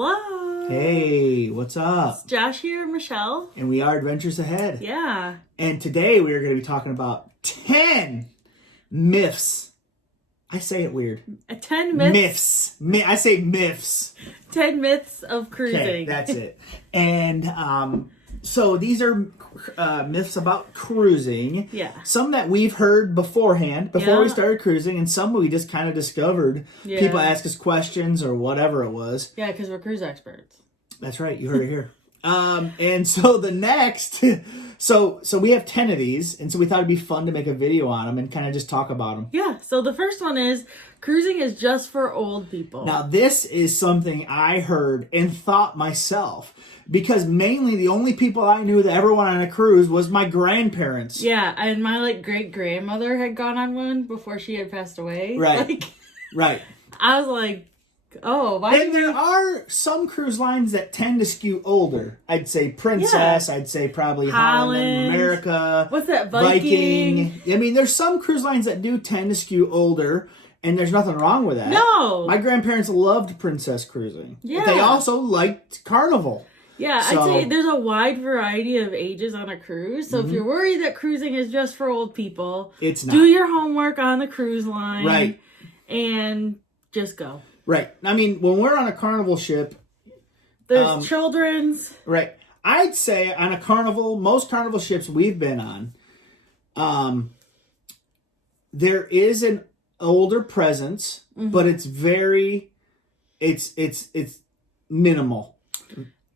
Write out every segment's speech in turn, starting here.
Hello. Hey, what's up? It's Josh here, Michelle. And we are Adventures Ahead. Yeah. And today we are going to be talking about 10 myths. I say it weird. 10 myths. I say myths. 10 myths of cruising. Okay, that's it. And so these are myths about cruising. Yeah. Some that we've heard beforehand, before we Yeah. started cruising, and some we just kind of discovered. Yeah. People ask us questions or whatever it was. Yeah, because we're cruise experts. That's right. You heard it here. And so the next, so we have 10 of these, and so we thought it'd be fun to make a video on them and kind of just talk about them. Yeah, so the first one is cruising is just for old people. Now, this is something I heard and thought myself, because mainly the only people I knew that ever went on a cruise was my grandparents. Yeah, and my great-grandmother had gone on one before she had passed away. Right. Right. I was like, oh, why? And there are some cruise lines that tend to skew older. I'd say Princess. I'd say probably Holland, America. What's that, Viking? I mean, there's some cruise lines that do tend to skew older, and there's nothing wrong with that. No. My grandparents loved Princess cruising. Yeah. But they also liked Carnival. Yeah, So- I'd say there's a wide variety of ages on a cruise. So if you're worried that cruising is just for old people, It's not. do your homework on the cruise line. Right. And just go. Right. I mean, when we're on a Carnival ship, There's children's. right, I'd say on a Carnival, most Carnival ships we've been on, there is an older presence, but it's very, it's minimal.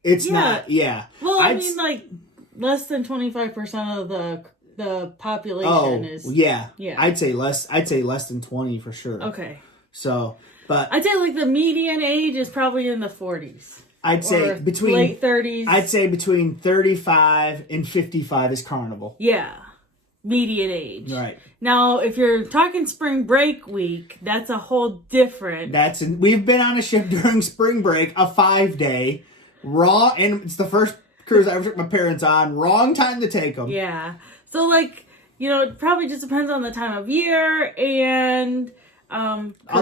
It's not, Well, I'd less than 25% of the population is. yeah. Yeah. I'd say less than 20 for sure. Okay. So, but I'd say the median age is probably in the 40s. I'd say Or between late 30s. I'd say between 35 and 55 is Carnival. Yeah. Median age. Right. Now, if you're talking spring break week, that's a whole different. We've been on a ship during spring break, a 5-day, and it's the first cruise I ever took my parents on. Wrong time to take them. Yeah. So, it probably just depends on the time of year and.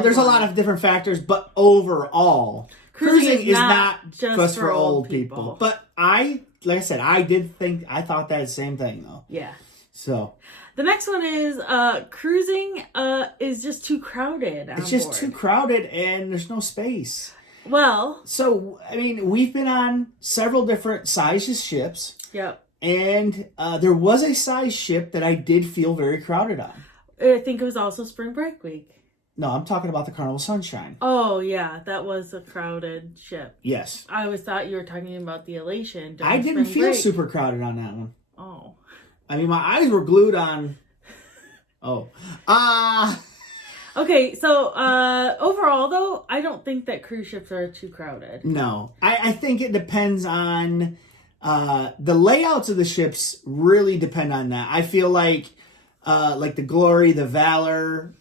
There's a lot of different factors, but overall, cruising is not just for old people. But like I said, I thought that same thing though. Yeah. So. The next one is cruising is just too crowded. It's just too crowded and there's no space. Well. So, I mean, we've been on several different sizes ships. Yep. And there was a size ship that I did feel very crowded on. I think it was also spring break week. No, I'm talking about the Carnival Sunshine. Oh, yeah. That was a crowded ship. Yes. I always thought you were talking about the Elation. I didn't spring feel break. super crowded on that one. Oh. I mean, my eyes were glued on... Okay, so overall, though, I don't think that cruise ships are too crowded. No. I think it depends on... the layouts of the ships really depend on that. I feel like the Glory, the Valor...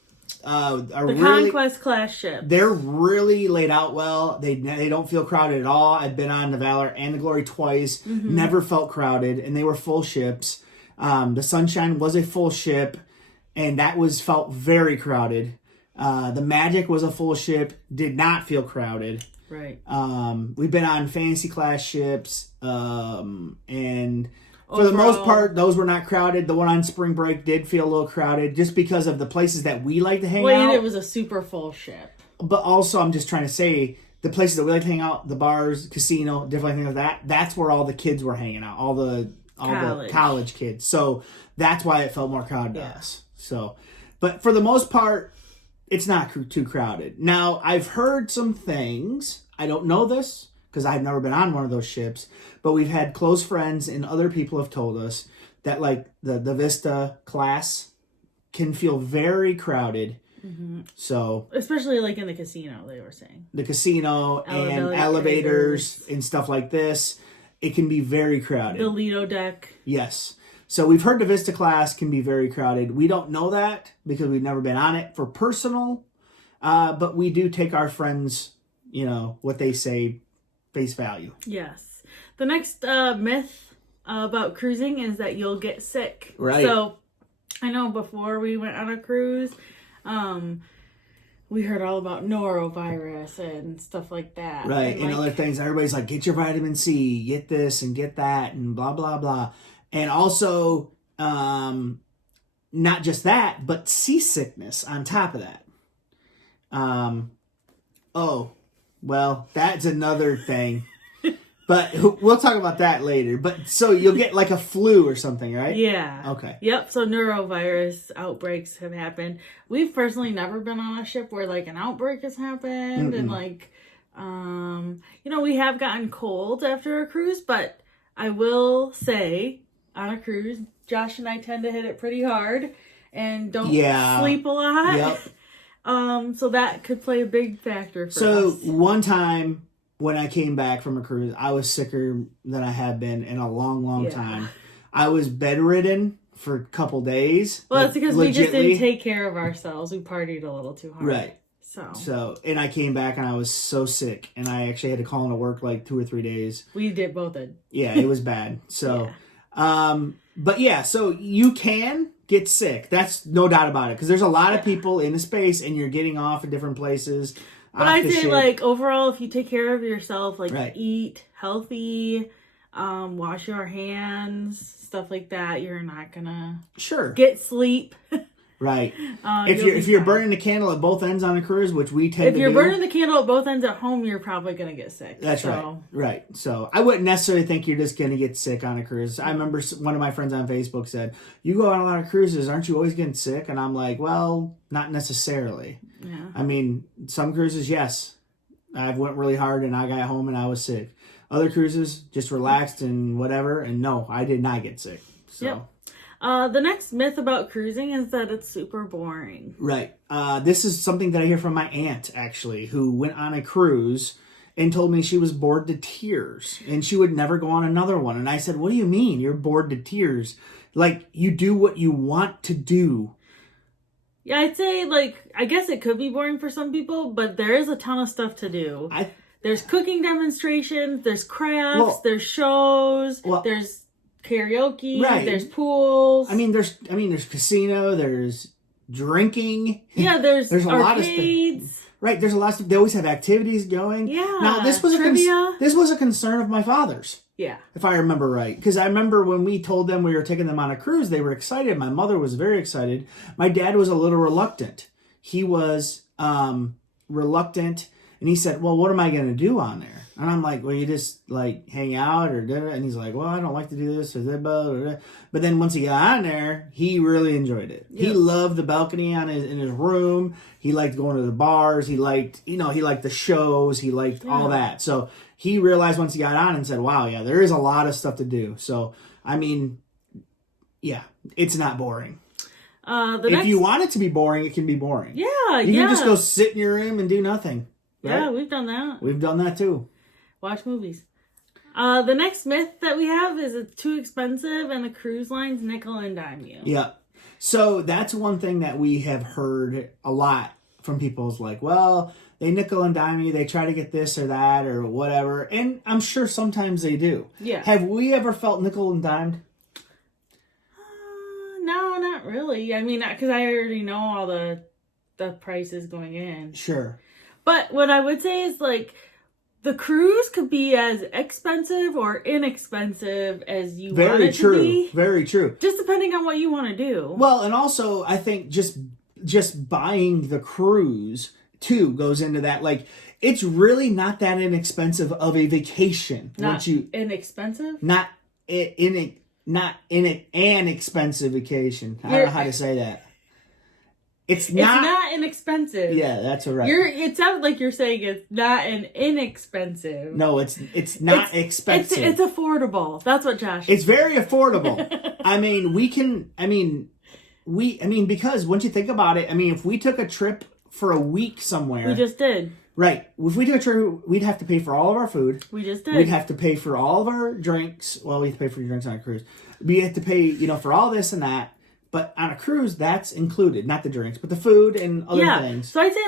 are The really, Conquest class ship. they're really laid out well. They don't feel crowded at all. I've been on the Valor and the Glory twice. Never felt crowded, and they were full ships. The Sunshine was a full ship, and that felt very crowded. The Magic was a full ship, did not feel crowded. Right. We've been on fantasy class ships, and for the most part, those were not crowded. The one on spring break did feel a little crowded just because of the places that we like to hang out. And it was a super full ship. But also, I'm just trying to say, the places that we like to hang out, the bars, casino, different things like that, that's where all the kids were hanging out, all the college kids. So that's why it felt more crowded to us. So, but for the most part, it's not too crowded. Now, I've heard some things. I don't know this because I've never been on one of those ships, but we've had close friends and other people have told us that the Vista class can feel very crowded. Mm-hmm. So especially in the casino, they were saying the casino and elevators and stuff like this, it can be very crowded. The Lido deck. Yes. So we've heard the Vista class can be very crowded. We don't know that because we've never been on it for personal, but we do take our friends, what they say, face value. Yes. The next myth about cruising is that you'll get sick. Right. So I know before we went on a cruise, we heard all about norovirus and stuff like that. Right, and other things. Everybody's like, get your vitamin C, get this and get that, and blah, blah, blah. And also, not just that, but seasickness on top of that. Oh, well, that's another thing. But we'll talk about that later. But so you'll get like a flu or something, right? Yeah. Okay. Yep. So norovirus outbreaks have happened. We've personally never been on a ship where like an outbreak has happened. And like, we have gotten cold after a cruise, but I will say on a cruise, Josh and I tend to hit it pretty hard and don't sleep a lot. Yep. So that could play a big factor for us. So one time when I came back from a cruise, I was sicker than I have been in a long, long time. I was bedridden for a couple days. Well, that's because we just didn't take care of ourselves. We partied a little too hard. Right. So, and I came back and I was so sick, and I actually had to call into work like 2 or 3 days. We did both. Yeah, it was bad. So, but yeah, so you can get sick. That's no doubt about it, because there's a lot of people in the space, and you're getting off at different places. But I'd say, like, overall, if you take care of yourself, like, eat healthy, wash your hands, stuff like that, you're not gonna get sleep. Right. If you're burning the candle at both ends on a cruise, which we tend to do. If you're burning the candle at both ends at home, you're probably going to get sick. That's right. Right. So I wouldn't necessarily think you're just going to get sick on a cruise. I remember one of my friends on Facebook said, you go on a lot of cruises, aren't you always getting sick? And I'm like, well, not necessarily. Yeah. I mean, some cruises, yes. I went really hard and I got home and I was sick. Other cruises, just relaxed and whatever. And no, I did not get sick. So. Yep. The next myth about cruising is that it's super boring. Right. This is something that I hear from my aunt, actually, who went on a cruise and told me she was bored to tears and she would never go on another one. And I said, what do you mean you're bored to tears? Like, you do what you want to do. Yeah, I'd say, like, I guess it could be boring for some people, but there is a ton of stuff to do. There's cooking demonstrations, there's crafts, there's shows, there's karaoke, there's pools. I mean there's casino, there's drinking. Yeah, there's a lot of stuff. Right, there's a lot of stuff. They always have activities going. Yeah. Now this was a concern of my father's. Yeah. If I remember right, because I remember when we told them we were taking them on a cruise, they were excited. My mother was very excited. My dad was a little reluctant. He was reluctant, and he said, "Well, what am I going to do on there?" And I'm like, well, you just, like, hang out or da-da. And he's like, well, I don't like to do this or that. But then once he got on there, he really enjoyed it. Yep. He loved the balcony in his room. He liked going to the bars. He liked the shows. He liked all that. So he realized once he got on and said, wow, yeah, there is a lot of stuff to do. So, I mean, yeah, it's not boring. If you want it to be boring, it can be boring. Yeah, You can just go sit in your room and do nothing. Right? Yeah, we've done that. We've done that too. Watch movies. The next myth that we have is it's too expensive and the cruise lines nickel and dime you. Yeah. So that's one thing that we have heard a lot from people is like, well, they nickel and dime you. They try to get this or that or whatever. And I'm sure sometimes they do. Yeah. Have we ever felt nickel and dimed? No, not really. I mean, because I already know all the prices going in. Sure. But what I would say is, like, the cruise could be as expensive or inexpensive as you want it to be. Very true. Just depending on what you want to do. Well, and also, I think just buying the cruise, too, goes into that. Like, it's really not that inexpensive of a vacation. Inexpensive? Not an expensive vacation. I don't know how to say that. It's not inexpensive. Yeah, that's right. It sounds like you're saying it's not an inexpensive. No, it's not expensive. It's affordable. That's what Josh. It's very affordable. Because once you think about it, I mean, if we took a trip for a week somewhere, we just did. Right. If we took a trip, we'd have to pay for all of our food. We just did. We'd have to pay for all of our drinks. Well, we have to pay for your drinks on a cruise. We have to pay, for all this and that. But on a cruise, that's included. Not the drinks, but the food and other things. So I'd say,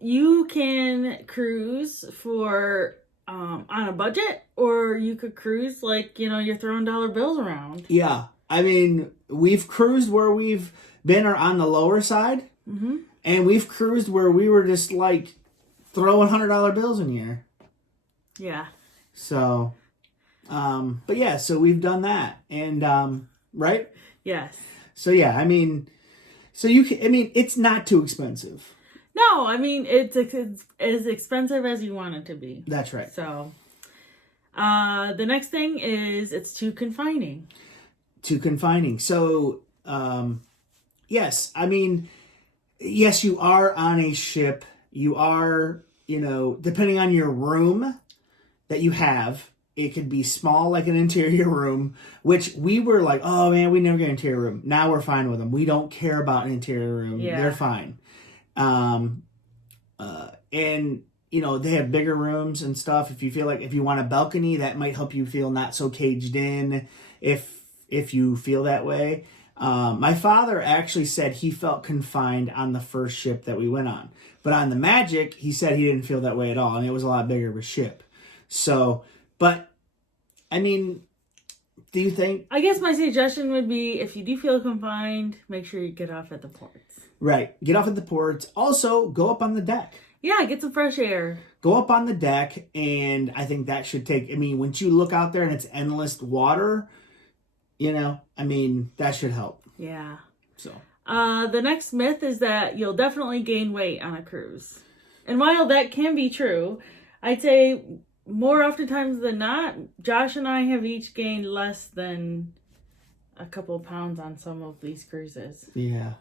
you can cruise for on a budget, or you could cruise you're throwing dollar bills around. Yeah. I mean, we've cruised where we've been on the lower side. Mm-hmm. And we've cruised where we were just like throwing $100 bills in the air. Yeah. So, but yeah, so we've done that. And, right? Yes. So yeah, I mean, it's not too expensive. No, I mean, it's as expensive as you want it to be. That's right. So, the next thing is it's too confining. Too confining. So, yes, I mean, yes, you are on a ship. You are, depending on your room that you have, it could be small, like an interior room, which we were like, oh man, we never get an interior room. Now we're fine with them. We don't care about an interior room. Yeah. They're fine. And they have bigger rooms and stuff. If you want a balcony, that might help you feel not so caged in if you feel that way. My father actually said he felt confined on the first ship that we went on. But on the Magic, he said he didn't feel that way at all, and it was a lot bigger of a ship. So, but, I mean, do you think... I guess my suggestion would be, if you do feel confined, make sure you get off at the ports. Right. Get off at the ports. Also, go up on the deck. Yeah, get some fresh air. Go up on the deck, and I think that should take... I mean, once you look out there and it's endless water, that should help. Yeah. So... the next myth is that you'll definitely gain weight on a cruise. And while that can be true, I'd say more oftentimes than not, Josh and I have each gained less than a couple of pounds on some of these cruises. Yeah.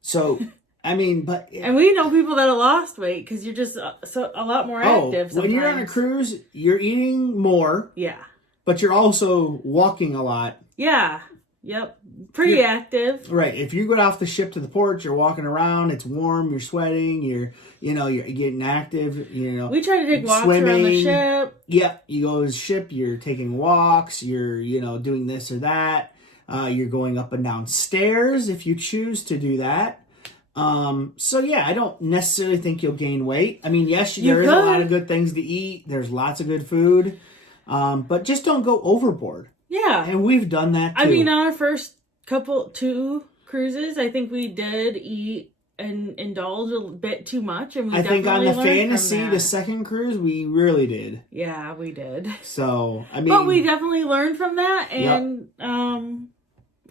So, I mean, but... And we know people that have lost weight because you're just a lot more active sometimes. When you're on a cruise, you're eating more. Yeah. But you're also walking a lot. Yeah. Yep. Pretty active. Right. If you go off the ship to the port, you're walking around, it's warm, you're sweating, you're getting active, We try to take walks around the ship. Yeah. You go to the ship, you're taking walks, you're, doing this or that. You're going up and down stairs if you choose to do that. So yeah, I don't necessarily think you'll gain weight. I mean, yes, there is a lot of good things to eat. There's lots of good food. But just don't go overboard. Yeah. And we've done that too. I mean, on our first two cruises, I think we did eat and indulge a bit too much. And I think on the Fantasy, the second cruise, we really did. Yeah, we did. So, I mean. But we definitely learned from that and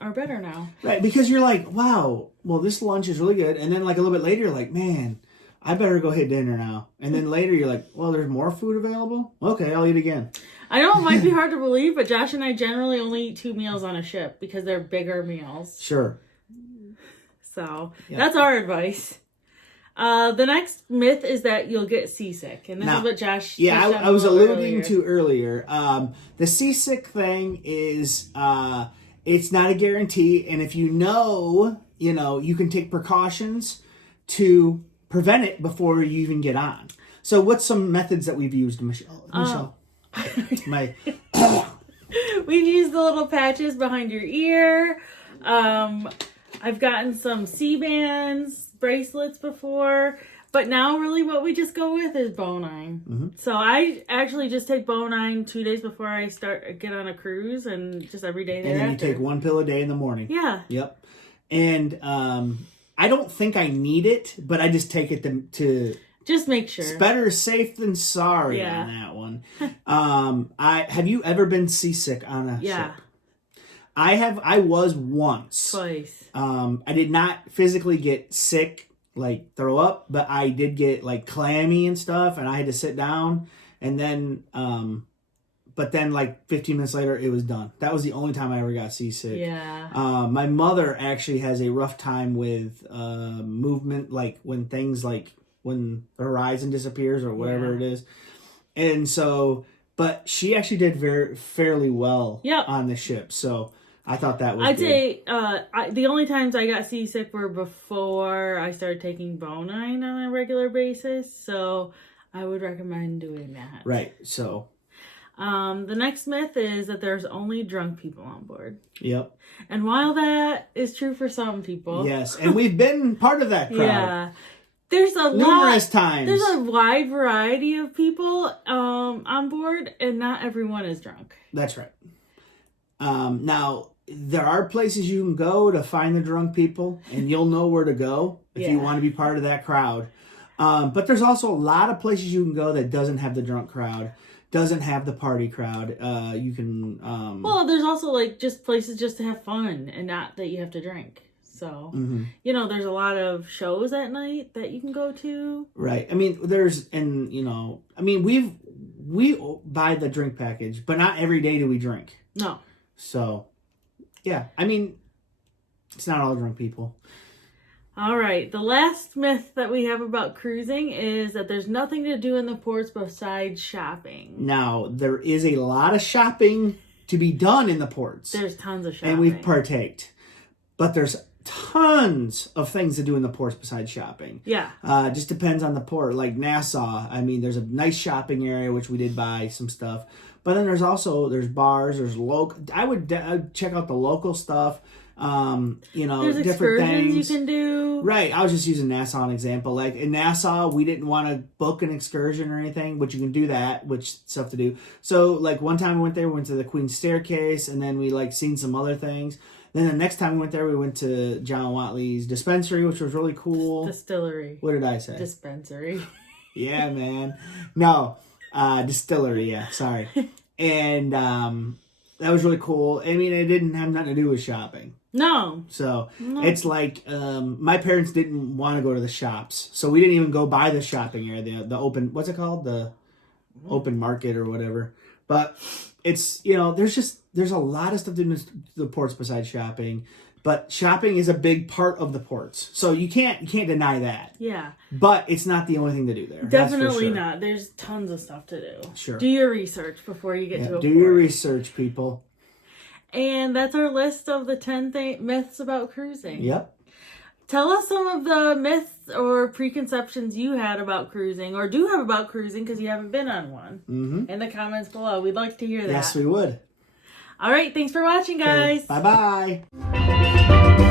are better now. Right, because you're like, wow, well, this lunch is really good. And then like a little bit later, you're like, man, I better go hit dinner now. And then later you're like, well, there's more food available? Okay, I'll eat again. I know it might be hard to believe, but Josh and I generally only eat 2 meals on a ship because they're bigger meals. Sure. So that's our advice. The next myth is that you'll get seasick. And this is what Josh I was alluding to earlier. The seasick thing is it's not a guarantee. And if you can take precautions to prevent it before you even get on. So what's some methods that we've used, Michelle? We've used the little patches behind your ear. I've gotten some C-bands, bracelets before, but now really what we just go with is Bonine. Mm-hmm. So I actually just take Bonine 2 days before I get on a cruise, and just every day thereafter. And then you take 1 pill a day in the morning. Yeah. Yep. And I don't think I need it, but I just take it to just make sure. It's better safe than sorry on that one. Have you ever been seasick on a ship? I was once. Twice. I did not physically get sick, like throw up, but I did get like clammy and stuff, and I had to sit down, and then but then like 15 minutes later it was done. That was the only time I ever got seasick. Yeah. My mother actually has a rough time with movement, like when the horizon disappears or whatever it is. And so, but she actually did fairly well on the ship. So I thought that was good. Say the only times I got seasick were before I started taking Bonine on a regular basis. So I would recommend doing that. Right. So. The next myth is that there's only drunk people on board. Yep. And while that is true for some people. Yes. And we've been part of that crowd. Yeah. There's numerous times. There's a wide variety of people on board, and not everyone is drunk. That's right. Now, there are places you can go to find the drunk people, and you'll know where to go if you want to be part of that crowd. But there's also a lot of places you can go that doesn't have the drunk crowd, doesn't have the party crowd. You can. Well, there's also like just places just to have fun and not that you have to drink. So, there's a lot of shows at night that you can go to. Right. I mean, we buy the drink package, but not every day do we drink. No. So, yeah. I mean, it's not all drunk people. All right. The last myth that we have about cruising is that there's nothing to do in the ports besides shopping. Now, there is a lot of shopping to be done in the ports. There's tons of shopping. And we've partaked. But there's tons of things to do in the ports besides shopping. Yeah. Just depends on the port. Like Nassau, I mean, there's a nice shopping area, which we did buy some stuff. But then there's bars, there's local. I'd check out the local stuff. There's different things you can do. Right. I was just using Nassau as an example. Like in Nassau, we didn't want to book an excursion or anything, but you can do that, which stuff to do. So like one time we went to the Queen's Staircase, and then we seen some other things. Then the next time we went there, we went to John Watley's dispensary, which was really cool. Distillery. What did I say? Dispensary. Yeah, man. No, distillery. Yeah, sorry. And that was really cool. I mean, it didn't have nothing to do with shopping. No. So it's like my parents didn't want to go to the shops, so we didn't even go by the shopping area, the open. What's it called? The open market or whatever. But it's there's a lot of stuff to do in the ports besides shopping, but shopping is a big part of the ports, so you can't deny that. Yeah. But it's not the only thing to do there. Definitely not. There's tons of stuff to do. Sure. Do your research before you get to a port. Do your research, people. And that's our list of the 10 myths about cruising. Yep. Tell us some of the myths or preconceptions you had about cruising, or do have about cruising because you haven't been on one, in the comments below. We'd like to hear that. Yes, we would. All right. Thanks for watching, guys. Okay. Bye-bye.